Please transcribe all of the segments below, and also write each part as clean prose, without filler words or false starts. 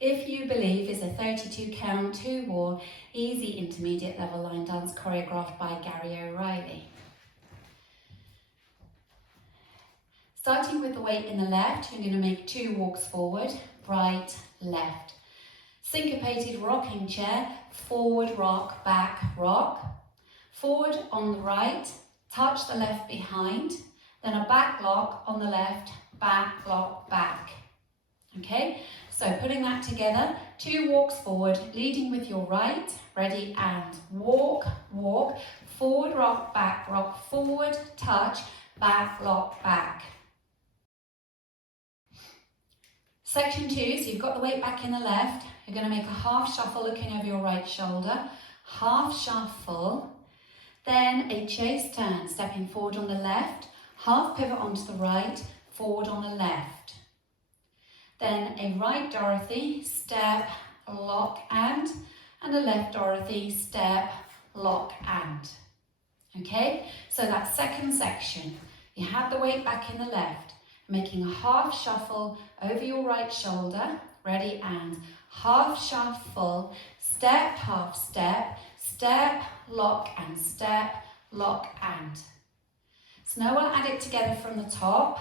If You Believe is a 32 count, 2-wall, easy intermediate level line dance choreographed by Gary O'Reilly. Starting with the weight in the left, you're going to make 2 walks forward, right, left. Syncopated rocking chair, forward rock, back rock. Forward on the right, touch the left behind, then a back lock on the left, back lock, back. Okay, so putting that together, 2 walks forward, leading with your right, ready, and walk, walk, forward rock, forward, touch, back lock, back. Section 2, so you've got the weight back in the left, you're going to make a half shuffle looking over your right shoulder, half shuffle, then a chase turn, stepping forward on the left, half pivot onto the right, forward on the left. Then a right Dorothy, step, lock and a left Dorothy, step, lock and. Okay, so that second section, you have the weight back in the left, making a half shuffle over your right shoulder, ready, and half shuffle, step, half step, step, lock and step, lock and. So now we'll add it together from the top,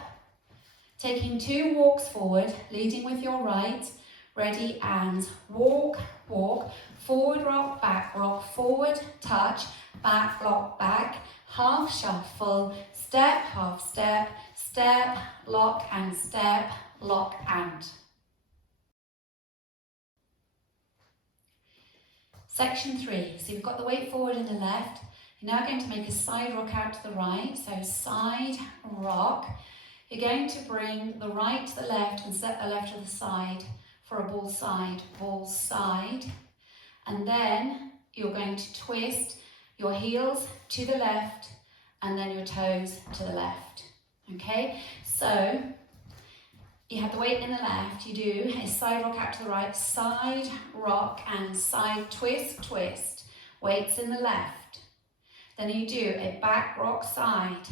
taking 2 walks forward, leading with your right, ready, and walk, walk, forward rock, forward, touch, back lock, back, half shuffle, step, half step, step, lock and step, lock and. Section 3, so you've got the weight forward in the left, you're now going to make a side rock out to the right, so side rock. You're going to bring the right to the left and step the left to the side for a ball side, and then you're going to twist your heels to the left and then your toes to the left. Okay, so you have the weight in the left, you do a side rock out to the right, side rock and side twist, twist, weights in the left. Then you do a back rock side,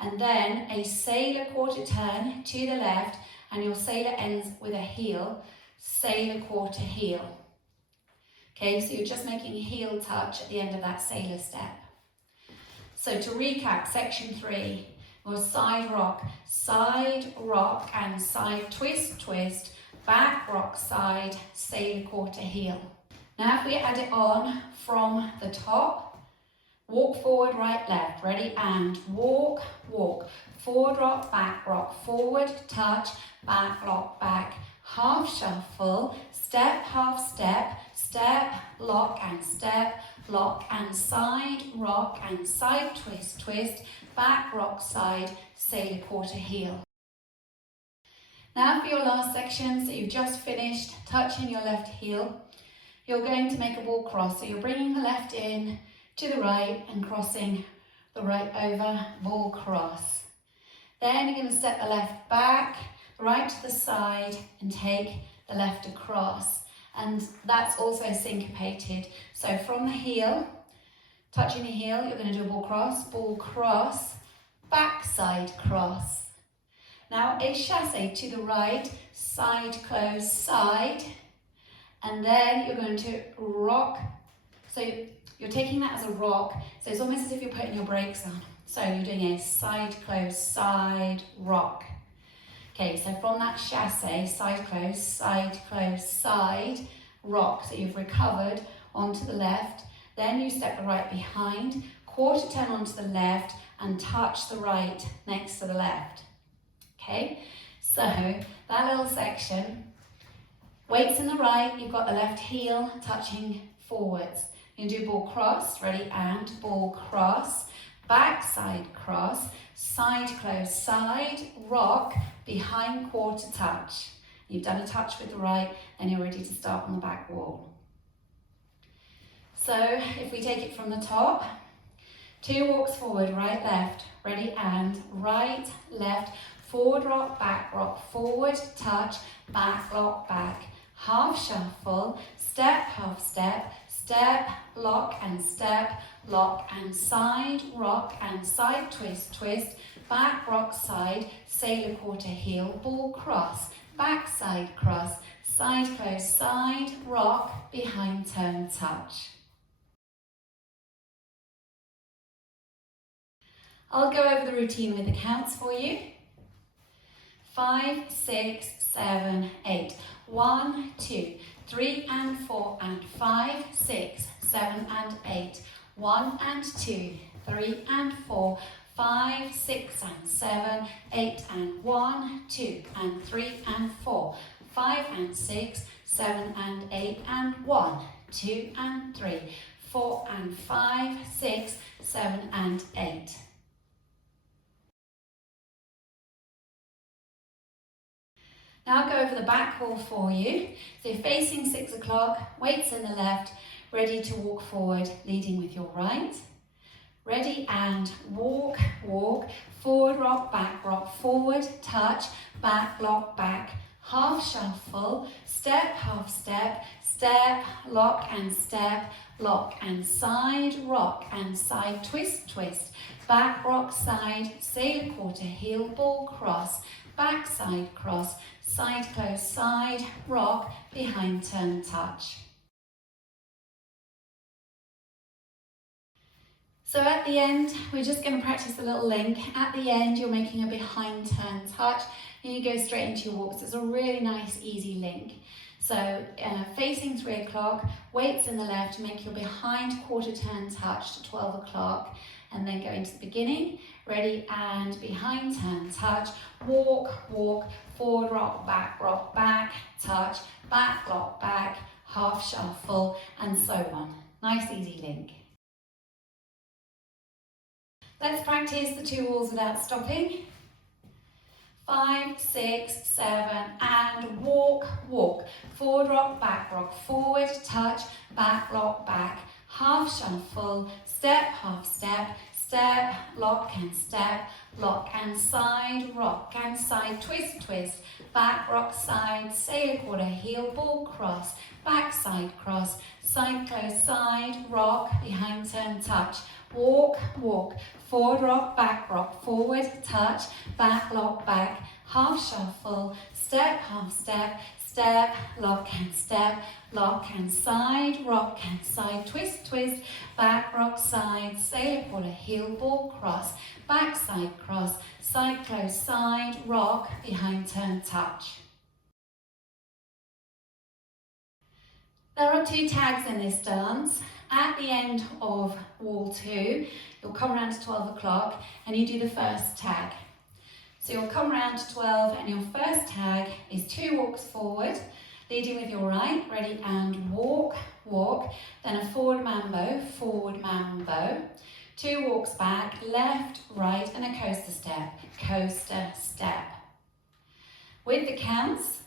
and then a sailor quarter turn to the left, and your sailor ends with a heel, sailor quarter heel. Okay, so you're just making a heel touch at the end of that sailor step. So to recap, section 3 was side rock and side twist, twist, back rock side, sailor quarter heel. Now if we add it on from the top, walk forward, right, left, ready, and walk, walk, forward rock, forward, touch, back lock, back, half shuffle, step, half step, step, lock and side rock and side twist, twist, back rock side, sailor quarter heel. Now for your last section, so you've just finished touching your left heel, you're going to make a ball cross. So you're bringing the left in to the right and crossing the right over, ball cross. Then you're going to step the left back, right to the side and take the left across. And that's also syncopated. So from the heel, touching the heel, you're going to do a ball cross, back side cross. Now a chassé to the right, side close, side, and then you're going to rock. So you're taking that as a rock, so it's almost as if you're putting your brakes on. So you're doing a side close, side rock. Okay, so from that chassé, side close, side rock. So you've recovered onto the left, then you step the right behind, quarter turn onto the left and touch the right next to the left. Okay, so that little section, weights in the right, you've got the left heel touching forwards. You do ball cross, ready, and ball cross, back side cross, side close, side rock, behind quarter touch. You've done a touch with the right, then you're ready to start on the back wall. So if we take it from the top, 2 walks forward, right, left, ready, and right, left, forward rock, forward touch, back lock, back, half shuffle, step, half step, step, lock and side rock and side twist, twist, back rock side, sailor quarter heel, ball cross, back side cross, side close, side, rock, behind turn, touch. I'll go over the routine with the counts for you. 5, 6, 7, 8. 1, 2, 3 and 4 and 5, 6, 7 and 8. 1 and 2, 3 and 4, 5, 6 and 7, 8 and 1, 2 and 3 and 4, 5 and 6, 7 and 8 and 1, 2 and 3, 4 and 5, 6, 7 and 8. Now I'll go over the back wall for you. So you're facing 6 o'clock, weights in the left, ready to walk forward, leading with your right. Ready and walk, walk, forward rock, forward, touch, back, lock, back, half shuffle, step, half step, step, lock and side, rock and side, twist, twist, back, rock, side, sailor quarter, heel, ball, cross, back, side, cross, side, close, side, rock, behind, turn, touch. So at the end, we're just going to practice a little link. At the end, you're making a behind turn touch and you go straight into your walks. It's a really nice, easy link. So facing 3 o'clock, weights in the left, make your behind quarter turn touch to 12 o'clock and then go into the beginning. Ready and behind turn touch, walk, walk, forward rock, back, touch, back, lock, back, half shuffle and so on. Nice, easy link. Let's practice the 2 walls without stopping. 5, 6, 7 and walk, walk. Forward rock, forward, touch, back, lock, back, half shuffle, step, half step, step, lock and step, lock and side, rock and side, twist, twist, back, rock, side, sailor quarter, heel, ball, cross, back, side, cross, side, close, side, rock, behind, turn, touch, walk, walk, forward rock, forward, touch, back, lock, back, half shuffle, step, half step, step, lock and step, lock and side, rock and side, twist, twist, back, rock, side, sailor quarter, heel, ball, cross, back, side, cross, side, close, side, rock, behind, turn, touch. There are 2 tags in this dance. At the end of wall 2, you'll come around to 12 o'clock and you do the first tag. So you'll come around to 12 and your first tag is 2 walks forward, leading with your right, ready and walk, walk, then a forward mambo, 2 walks back, left, right and a coaster step. With the counts,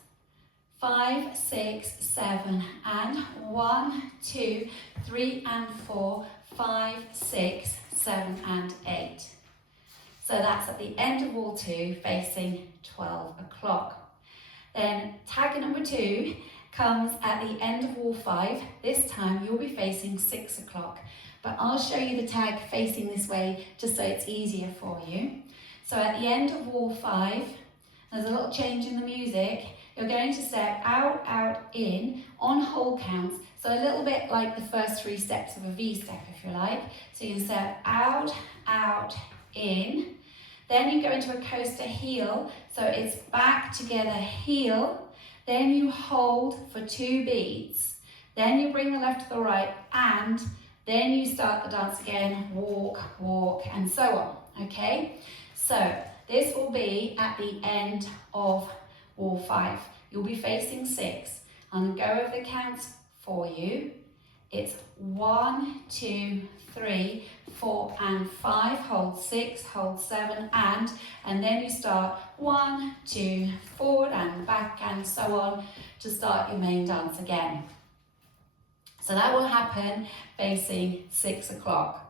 5, 6, 7 and 1, 2, 3 and 4, 5, 6, 7 and 8. So that's at the end of wall 2 facing 12 o'clock. Then tag number 2 comes at the end of wall 5. This time you'll be facing 6 o'clock, but I'll show you the tag facing this way just so it's easier for you. So at the end of wall 5, there's a little change in the music. You're going to step out, out, in on whole counts. So a little bit like the first 3 steps of a V step, if you like. So you step out, out, in. Then you go into a coaster heel. So it's back together, heel. Then you hold for 2 beats. Then you bring the left to the right and then you start the dance again, walk, walk, and so on, okay? So this will be at the end of wall 5. You'll be facing 6. I'm going to go over the counts for you. It's 1, 2, 3, 4 and 5, hold 6, hold 7 and then you start 1, 2, forward and back and so on to start your main dance again. So that will happen facing 6 o'clock.